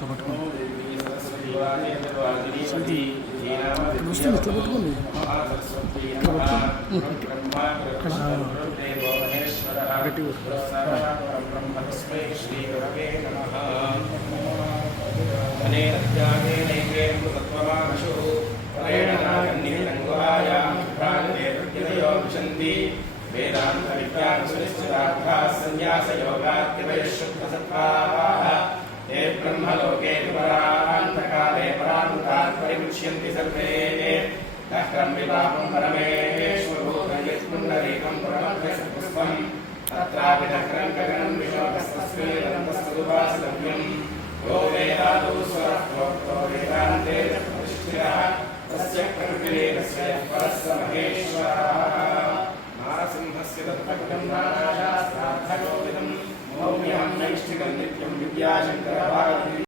ఇట్లా పట్టుకోండి. ఇది ఇక్కడ వస్తుంది, ఇట్లా పట్టుకోండి. ఇట్లా పట్టుకోండి. ఇక్కడ గట్టి वेदांत विज्ञान सुनिश्चितार्था संन्यास योगात्मय शुद्ध सत्त्वाः ते ब्रह्मलोके परान्तकाले परान्तात् परिमुच्यन्ति सर्वे दह्रं विपापं परमेश्वरभूतं यत्पुण्डरीकं परमभ्यसपुष्पं तत्रापि दह्रं गगनं विशोकस्तस्मेदन्तस्तदुपासितव्यं यो वेदादौ स्वरः प्रोक्तो वेदान्ते प्रतिष्ठितः तस्य प्रकृतिरेकस्य परः स महेश्वरः नारसिंहस्य तत्त्वज्ञं नानाशास्त्रार्थयोगितं मौल्यं नैष्ठिकं नित्यं विद्याशङ्करभारती।